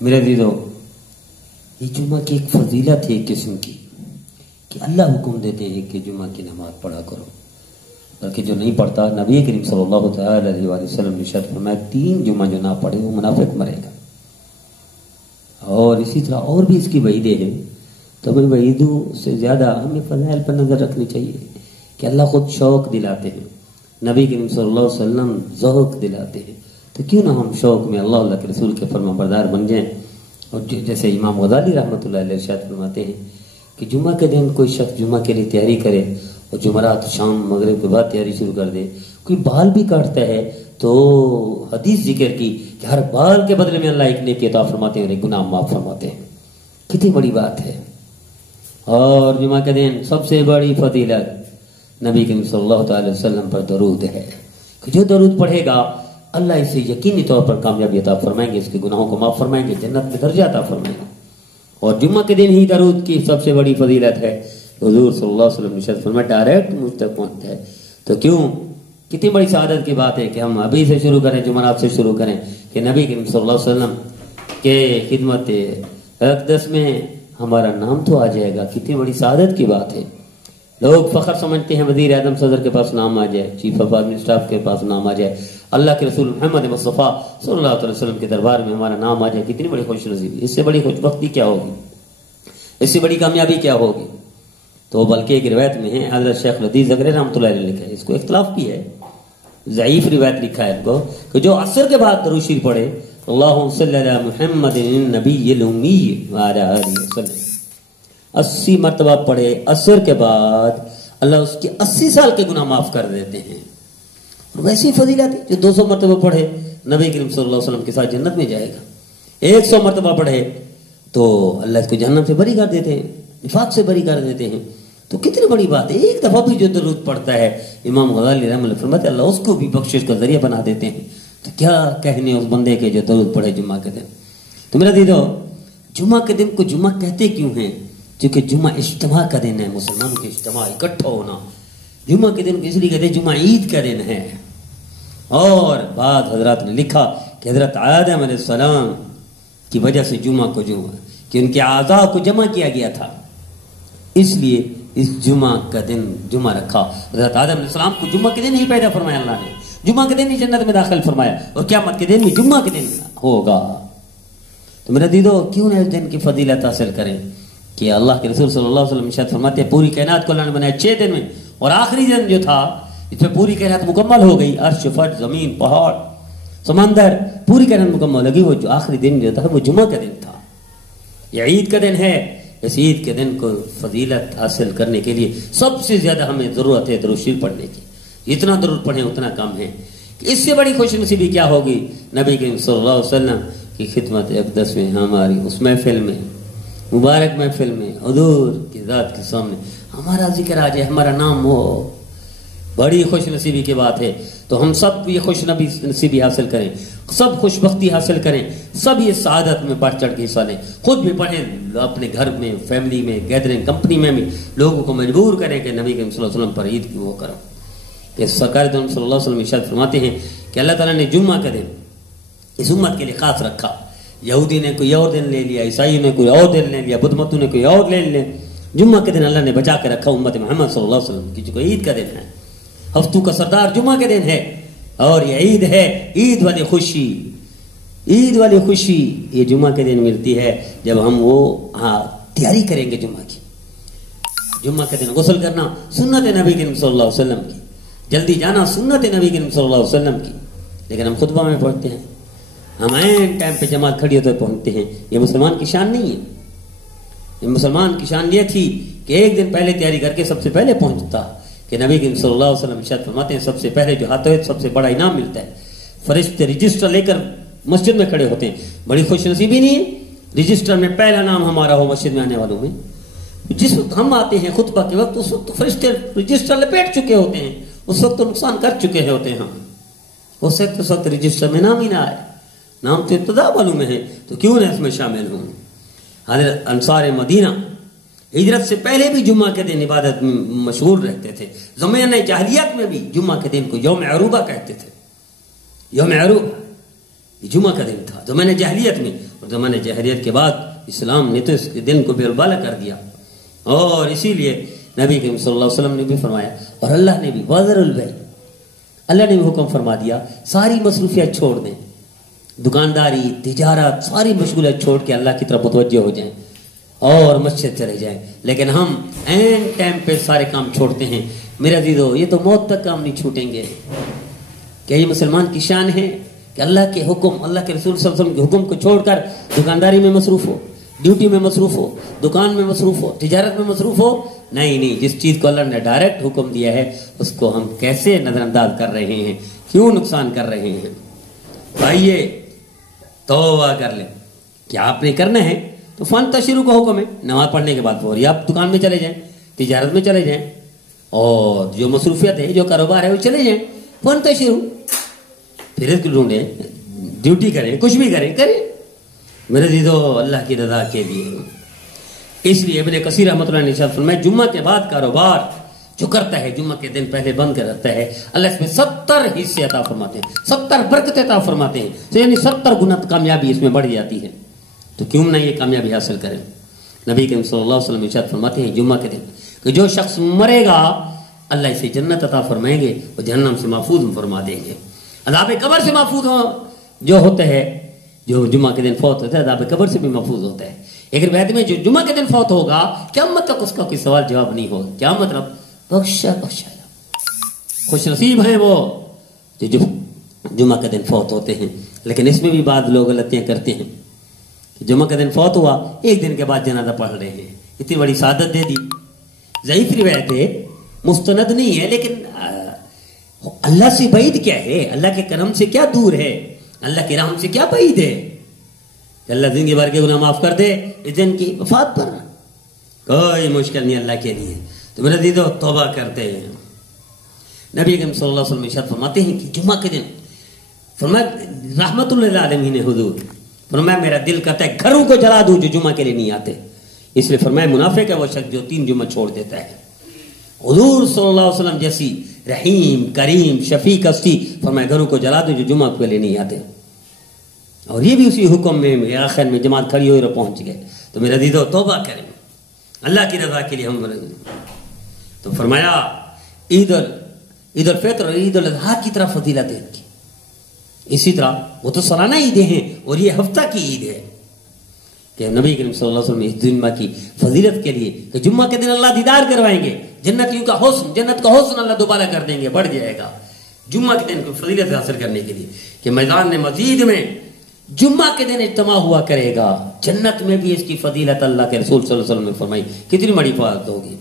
میرے عزیزو، یہ جمعہ کی ایک فضیلت ہے ایک قسم کی کہ اللہ حکم دیتے ہیں کہ جمعہ کی نماز پڑھا کرو، بلکہ جو نہیں پڑھتا، نبی کریم صلی اللہ تعالی علیہ وآلہ وسلم نے ارشاد فرمایا 3 جمعہ جو نہ پڑھے وہ منافق مرے گا۔ اور اسی طرح اور بھی اس کی وعیدیں ہیں، تو ہمیں وعیدوں سے زیادہ ہمیں فضائل پر نظر رکھنی چاہیے کہ اللہ خود شوق دلاتے ہیں، نبی کریم صلی اللہ علیہ وسلم ذوق دلاتے ہیں، تو کیوں نہ ہم شوق میں اللہ کے رسول کے فرما بردار بن جائیں۔ اور جیسے امام غزالی رحمۃ اللہ علیہ ارشاد فرماتے ہیں کہ جمعہ کے دن کوئی شخص جمعہ کے لیے تیاری کرے اور جمعرات شام مغرب کے بعد تیاری شروع کر دے، کوئی بال بھی کاٹتا ہے تو حدیث ذکر کی کہ ہر بال کے بدلے میں اللہ ایک نیکی عطا فرماتے ہیں اور ایک گناہ معاف فرماتے ہیں۔ کتنی بڑی بات ہے۔ اور جمعہ کے دن سب سے بڑی فضیلت نبی کریم صلی اللہ تعالی وسلم پر درود ہے کہ جو درود پڑھے گا اللہ اسے یقینی طور پر کامیابی عطا فرمائیں گے، اس کے گناہوں کو معاف فرمائیں گے، جنت میں درجہ عطا فرمائیں گے۔ اور جمعہ کے دن ہی درود کی سب سے بڑی فضیلت ہے، حضور صلی اللہ علیہ وسلم نے ارشاد فرمایا ڈائریکٹ مجھ تک پہنچتا ہے۔ تو کیوں، کتنی بڑی سعادت کی بات ہے کہ ہم ابھی سے شروع کریں، جمعرات سے شروع کریں کہ نبی کریم صلی اللہ علیہ وسلم کے خدمت اقدس میں ہمارا نام تو آ جائے گا۔ کتنی بڑی سعادت کی بات ہے۔ لوگ فخر سمجھتے ہیں وزیر اعظم صدر کے پاس نام آ جائے، چیف آف آرمی اسٹاف کے پاس نام آ جائے، اللہ کے رسول محمد مصطفیٰ صلی اللہ علیہ وسلم کے دربار میں ہمارا نام آ جائے، کتنی بڑی خوش نصیبی، اس سے بڑی خوش بختی کیا ہوگی، اس سے بڑی کامیابی کیا ہوگی۔ تو بلکہ ایک روایت میں ہے، حضرت شیخ لطیف زگرے رحمۃ اللہ علیہ لکھا ہے، اس کو اختلاف بھی ہے، ضعیف روایت لکھا ہے ان کو، کہ جو عصر کے بعد درود شریف پڑھے اللہم صلی علی محمد النبی الامی وعلی آلہ وسلم، 80 مرتبہ پڑھے عصر کے بعد، اللہ اس کے 80 سال کے گناہ معاف کر دیتے ہیں۔ اور ویسی فضیلت ہے جو 200 مرتبہ پڑھے نبی کریم صلی اللہ علیہ وسلم کے ساتھ جنت میں جائے گا، 100 مرتبہ پڑھے تو اللہ اس کو جہنم سے بری کر دیتے ہیں، نفاق سے بری کر دیتے ہیں۔ تو کتنی بڑی بات ہے، ایک دفعہ بھی جو درود پڑھتا ہے، امام غزالی رحمۃ اللہ فرماتے ہیں اللہ اس کو بھی بخشش کا ذریعہ بنا دیتے ہیں۔ تو کیا کہنے اس بندے کے جو درود پڑھے جمعہ کے دن۔ تو میرا دیدو، جمعہ کے دن کو جمعہ کہتے کیوں ہیں؟ کیونکہ جمعہ اجتماع کا دن ہے، مسلمانوں کے اجتماع، اکٹھا ہونا۔ جمعہ کے دن کو اس لیے کہتے ہیں جمعہ عید کا دن ہے۔ اور بعض حضرات نے لکھا کہ حضرت آدم علیہ السلام کی وجہ سے جمعہ کو جمعہ، کہ ان کے اعضاء کو جمع کیا گیا تھا، اس لیے اس جمعہ کا دن جمعہ رکھا۔ حضرت آدم علیہ السلام کو جمعہ کے دن ہی پیدا فرمایا اللہ نے، جمعہ کے دن ہی جنت میں داخل فرمایا، اور قیامت کے دن بھی جمعہ کے دن ہوگا۔ تو میرا دیدو، کیوں نہ اس دن کی فضیلت حاصل کریں کہ اللہ کے رسول صلی اللہ علیہ وسلم ارشاد فرماتے ہیں پوری کائنات کو اللہ نے بنایا 6 دن میں، اور آخری دن جو تھا اس میں پوری کائنات مکمل ہو گئی، عرش، فرش، زمین، پہاڑ، سمندر، پوری کائنات مکمل ہوگی۔ وہ جو آخری دن جو تھا وہ جمعہ کا دن تھا۔ یہ عید کا دن ہے، اس عید کے دن کو فضیلت حاصل کرنے کے لیے سب سے زیادہ ہمیں ضرورت ہے درود شریف پڑھنے کی۔ جتنا درود پڑھیں اتنا کم ہے۔ اس سے بڑی خوش نصیبی کیا ہوگی، نبی کریم صلی اللہ علیہ وسلم کی خدمت اقدس میں، ہماری اس محفل میں، مبارک محفل میں، حضور کی ذات کے سامنے ہمارا ذکر آ جائے، ہمارا نام ہو، بڑی خوش نصیبی کی بات ہے۔ تو ہم سب یہ خوش نصیبی حاصل کریں، سب خوش بختی حاصل کریں، سب یہ سعادت میں بڑھ چڑھ کے حصہ لیں، خود بھی پڑھیں، اپنے گھر میں، فیملی میں، گیدرنگ، کمپنی میں بھی لوگوں کو مجبور کریں کہ نبی کریم صلی اللہ علیہ وسلم پر عید کی وہ کرو۔ کہ سرکار دو صلی اللہ علیہ وسلم ارشاد فرماتے ہیں کہ اللہ تعالیٰ نے جمعہ کا دن اس امت کے لیے خاص رکھا۔ یہودی نے کوئی اور دن لے لیا، عیسائی نے کوئی اور دن لے لیا، بدھ متوں نے کوئی اور لے لیا، جمعہ کے دن اللہ نے بچا کے رکھا امت محمد صلی اللہ علیہ وسلم کی، جو عید کا دن ہے، ہفتوں کا سردار جمعہ کے دن ہے، اور یہ عید ہے، عید والی خوشی، عید والی خوشی یہ جمعہ کے دن ملتی ہے جب ہم وہ تیاری کریں گے جمعہ کی۔ جمعہ کے دن غسل کرنا سنت نبی کریم صلی اللہ علیہ وسلم کی، جلدی جانا سنت نبی کریم صلی اللہ علیہ وسلم کی، لیکن ہم خطبہ میں پڑھتے ہیں، ہم عین ٹائم پہ جماعت کھڑی ہوتے پہنچتے ہیں۔ یہ مسلمان کی شان نہیں ہے، یہ مسلمان کی شان یہ تھی کہ ایک دن پہلے تیاری کر کے سب سے پہلے پہنچتا، کہ نبی کریم صلی اللہ علیہ وسلم ارشاد فرماتے ہیں سب سے پہلے جو ہاتھ ہوئے سب سے بڑا انعام ملتا ہے، فرشتے رجسٹر لے کر مسجد میں کھڑے ہوتے ہیں۔ بڑی خوش نصیبی نہیں ہے رجسٹر میں پہلا نام ہمارا ہو مسجد میں آنے والوں میں؟ جس وقت ہم آتے ہیں خطبہ کے وقت، اس وقت فرشتے رجسٹر لپیٹ چکے ہوتے ہیں، اس وقت تو نقصان کر چکے ہوتے ہیں ہم، اس وقت رجسٹر میں نام ہی نہ آئے، نام تو ابتدا والوں میں ہے، تو کیوں نہ اس میں شامل ہوں۔ حضرت انصار مدینہ ہجرت سے پہلے بھی جمعہ کے دن عبادت میں مشغول رہتے تھے، زمانہ جاہلیت میں بھی جمعہ کے دن کو یوم عروبہ کہتے تھے۔ یوم عروبہ یہ جمعہ کا دن تھا زمانے جاہلیت میں، اور زمانے جاہلیت کے بعد اسلام نے تو اس کے دن کو بے بالا کر دیا، اور اسی لیے نبی کریم صلی اللہ علیہ وسلم نے بھی فرمایا، اور اللہ نے بھی وذر البیع، اللہ نے بھی حکم فرما دیا ساری مصروفیات چھوڑ دیں، دکانداری، تجارت، ساری مشغولیت چھوڑ کے اللہ کی طرف متوجہ ہو جائیں اور مسجد چلے جائیں۔ لیکن ہم این ٹائم پہ سارے کام چھوڑتے ہیں۔ میرا عزیزو، یہ تو موت تک کام نہیں چھوٹیں گے۔ کیا یہ مسلمان کی شان ہے کہ اللہ کے حکم، اللہ کے رسول صلی اللہ علیہ وسلم کے حکم کو چھوڑ کر دکانداری میں مصروف ہو، ڈیوٹی میں مصروف ہو، دکان میں مصروف ہو، تجارت میں مصروف ہو؟ نہیں، جس چیز کو اللہ نے ڈائریکٹ حکم دیا ہے اس کو ہم کیسے نظر انداز کر رہے ہیں، کیوں نقصان کر رہے ہیں؟ آئیے توبہ کر لیں۔ کیا آپ نے کرنا ہے تو فانتشروا کا حکم ہے، نماز پڑھنے کے بعد فوری آپ دکان میں چلے جائیں، تجارت میں چلے جائیں، اور جو مصروفیت ہے، جو کاروبار ہے وہ چلے جائیں، فانتشروا، پھر اس کو ڈھونڈیں، ڈیوٹی کریں، کچھ بھی کریں میرے عزیزو، اللہ کی رضا کے لیے۔ اس لیے ابن کثیر رحمۃ اللہ نے ارشاد فرمایا، جمعہ کے بعد کاروبار جو کرتا ہے، جمعہ کے دن پہلے بند کر رکھتا ہے، اللہ اس میں 70 حصے عطا فرماتے ہیں، 70 برکت عطا فرماتے ہیں، تو یعنی 70 گنا کامیابی اس میں بڑھ جاتی ہے۔ تو کیوں نہ یہ کامیابی حاصل کریں؟ نبی کریم صلی اللہ علیہ وسلم ارشاد فرماتے ہیں جمعہ کے دن کہ جو شخص مرے گا اللہ اسے جنت عطا فرمائیں گے، وہ جہنم سے محفوظ فرما دیں گے، عذاب قبر سے محفوظ جو ہوتا ہے، جو جمعہ کے دن فوت ہوتا ہے عذاب قبر سے بھی محفوظ ہوتا ہے۔ ایک روایت میں جو جمعہ کے دن فوت ہوگا قیامت تک اس کا کوئی سوال جواب نہیں ہوگا۔ کیا مطلب؟ بخشا خوش نصیب ہیں وہ جو جمعہ کے دن فوت ہوتے ہیں۔ لیکن اس میں بھی بعض لوگ غلطیاں کرتے ہیں کہ جمعہ کے دن فوت ہوا، ایک دن کے بعد جنازہ پڑھ رہے ہیں، اتنی بڑی سعادت دے دی۔ ضعیف روایت ہے، مستند نہیں ہے، لیکن اللہ سے بعید کیا ہے؟ اللہ کے کرم سے کیا دور ہے؟ اللہ کے رحم سے کیا بعید ہے کہ اللہ زندگی بھر کے گناہ معاف کر دے اس دن کی وفات پر؟ کوئی مشکل نہیں اللہ کے لیے۔ تو میرے عزیزو، توبہ کرتے ہیں۔ نبی کریم صلی اللہ علیہ وسلم ارشاد فرماتے ہیں کہ جمعہ کے دن فرمایا رحمت للعالمین حضور، فرمایا میرا دل کرتا ہے گھروں کو جلا دوں جو جمعہ کے لیے نہیں آتے۔ اس لیے فرمایا منافق ہے وہ شخص جو 3 جمعہ چھوڑ دیتا ہے۔ حضور صلی اللہ علیہ وسلم جیسی رحیم، کریم، شفیق ہستی فرمایا گھروں کو جلا دو جو جمعہ کے لیے نہیں آتے۔ اور یہ بھی اسی حکم میں آخر میں جماعت کھڑی ہوئی اور پہنچ گئے۔ تو میرے عزیزو، توبہ کریں اللہ کی رضا کے لیے ہم بولیں۔ تو فرمایا عید الفطر اور عید الاضحیٰ کی طرف فضیلت ہے ان کی، اسی طرح وہ تو سالانہ عیدیں ہیں اور یہ ہفتہ کی عید ہے کہ نبی کریم صلی اللہ علیہ وسلم اس جمعہ کی فضیلت کے لیے کہ جمعہ کے دن اللہ دیدار کروائیں گے، جنتیوں کا حسن، جنت کا حسن اللہ دوبارہ کر دیں گے، بڑھ جائے گا جمعہ کے دن کو فضیلت حاصل کرنے کے لیے کہ میدان مزید میں جمعہ کے دن اجتماع ہوا کرے گا، جنت میں بھی اس کی فضیلت اللہ کے رسول صلی اللہ علیہ وسلم نے فرمائی، کتنی بڑی فضیلت ہوگی۔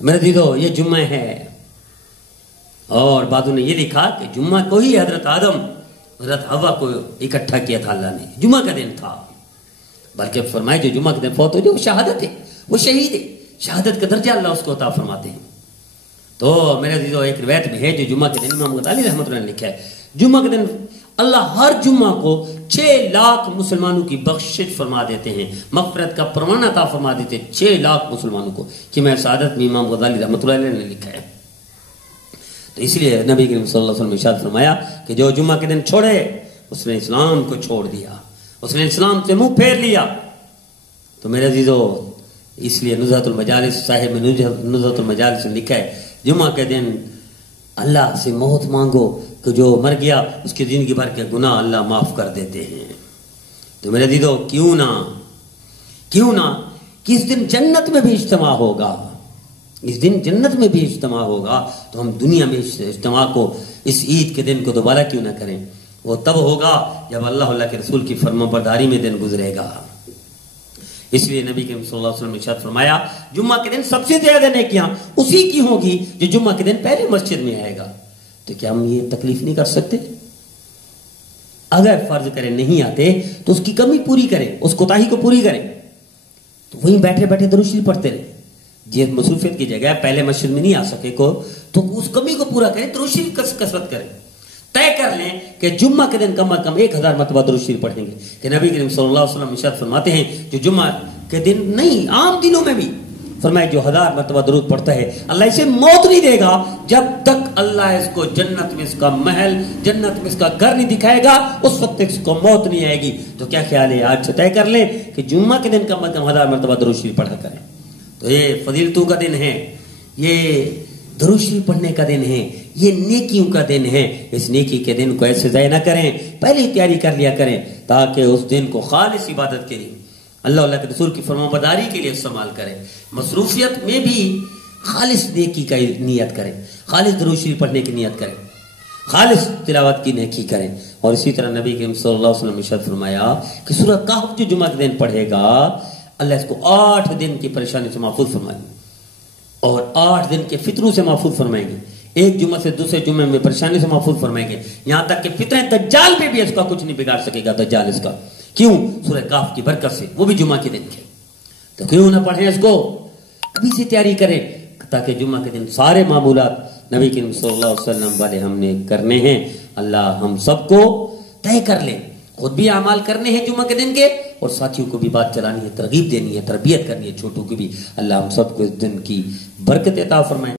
میرے عزیزو، یہ جمعہ ہے، اور بعضوں نے یہ لکھا کہ جمعہ کو ہی حضرت آدم حضرت حوا کو اکٹھا کیا تھا اللہ نے، جمعہ کا دن تھا۔ بلکہ فرمائے جو جمعہ کے دن فوت ہو جائے وہ شہادت ہے، وہ شہید ہے، شہادت کا درجہ اللہ اس کو عطا فرماتے ہیں۔ تو میرے عزیزو، ایک روایت میں ہے جو جمعہ کے دن امام غزالی رحمۃ اللہ نے لکھا ہے، جمعہ کے دن اللہ ہر جمعہ کو 6 لاکھ مسلمانوں کی بخشش فرما دیتے ہیں، مغفرت کا پروانہ عطا فرما دیتے ہیں 6 لاکھ مسلمانوں کو، کہ میں سعادت میں امام غزالی رحمۃ اللہ علیہ نے لکھا ہے۔ تو اس لیے نبی کریم صلی اللہ علیہ وسلم نے ارشاد فرمایا کہ جو جمعہ کے دن چھوڑے اس نے اسلام کو چھوڑ دیا، اس نے اسلام سے منہ پھیر لیا۔ تو میرے عزیزو، اس لیے نزہۃ المجالس، صاحب نزہۃ المجالس نے لکھا ہے جمعہ کے دن اللہ سے موت مانگو کہ جو مر گیا اس کی زندگی بھر کے گناہ اللہ معاف کر دیتے ہیں۔ تو میرے عزیزو، کیوں نہ کہ اس دن جنت میں بھی اجتماع ہوگا، اس دن جنت میں بھی اجتماع ہوگا، تو ہم دنیا میں اس اجتماع کو، اس عید کے دن کو دوبارہ کیوں نہ کریں؟ وہ تب ہوگا جب اللہ کے رسول کی فرمانبرداری میں دن گزرے گا۔ اس لیے نبی کریم صلی اللہ علیہ وسلم نے ارشاد فرمایا جمعہ کے دن سب سے زیادہ نیکیاں اسی کی ہوگی جو جمعہ کے دن پہلے مسجد میں آئے گا۔ تو کیا ہم یہ تکلیف نہیں کر سکتے؟ اگر فرض کریں نہیں آتے تو اس کی کمی پوری کریں، اس کوتاہی کو پوری کریں، تو وہیں بیٹھے بیٹھے درود شریف پڑھتے رہیں۔ جی مصروفیت کی جگہ پہلے مسجد میں نہیں آ سکے کو تو اس کمی کو پورا کریں، درود شریف کثرت کریں، طے کر لیں کہ جمعہ کے دن کم از کم 1000 مرتبہ درود شریف پڑھیں گے۔ کہ نبی کریم صلی اللہ علیہ وسلم ارشاد فرماتے ہیں جو جمعہ کے دن نہیں، عام دنوں میں بھی فرمائے جو 1000 مرتبہ درود پڑھتا ہے اللہ اسے موت نہیں دے گا جب تک اللہ اس کو جنت میں اس کا محل، جنت میں اس کا گھر نہیں دکھائے گا، اس وقت تک اس کو موت نہیں آئے گی۔ تو کیا خیال ہے آج سے طے کر لیں کہ جمعہ کے دن کم از کم 1000 مرتبہ درود شریف پڑھا کریں۔ تو یہ فضیلتوں کا دن ہے، یہ درود شریف پڑھنے کا دن ہے، یہ نیکیوں کا دن ہے۔ اس نیکی کے دن کو ایسے ضائع نہ کریں، پہلے ہی تیاری کر لیا کریں تاکہ اس دن کو خالص عبادت کے لیے، اللہ کے رسول کی فرمانبرداری کے لیے استعمال کریں۔ مصروفیت میں بھی خالص نیکی کا نیت کریں، خالص درود شریف پڑھنے کی نیت کریں، خالص تلاوت کی نیکی کریں۔ اور اسی طرح نبی کریم صلی اللہ علیہ وسلم نے ارشاد فرمایا کہ سورہ کہف جو جمعہ کے دن پڑھے گا اللہ اس کو 8 دن کی پریشانی سے محفوظ فرمائیں گے اور 8 دن کے فتنوں سے محفوظ فرمائیں گے، ایک جمعہ سے دوسرے جمعے میں پریشانی سے محفوظ فرمائیں گے، یہاں تک کہ فتنہ دجال پہ بھی اس کا کچھ نہیں بگاڑ سکے گا دجال اس کا۔ کیوں؟ سورہ کہف کی برکت سے، وہ بھی جمعہ کے دن کے۔ تو کیوں نہ پڑھیں اس کو، ابھی سے تیاری کریں تاکہ جمعہ کے دن سارے معمولات نبی کریم صلی اللہ علیہ وسلم والے ہم نے کرنے ہیں۔ اللہ ہم سب کو طے کر لیں، خود بھی اعمال کرنے ہیں جمعہ کے دن کے، اور ساتھیوں کو بھی بات چلانی ہے، ترغیب دینی ہے، تربیت کرنی ہے چھوٹوں کو بھی۔ اللہ ہم سب کو اس دن کی برکت عطا فرمائے۔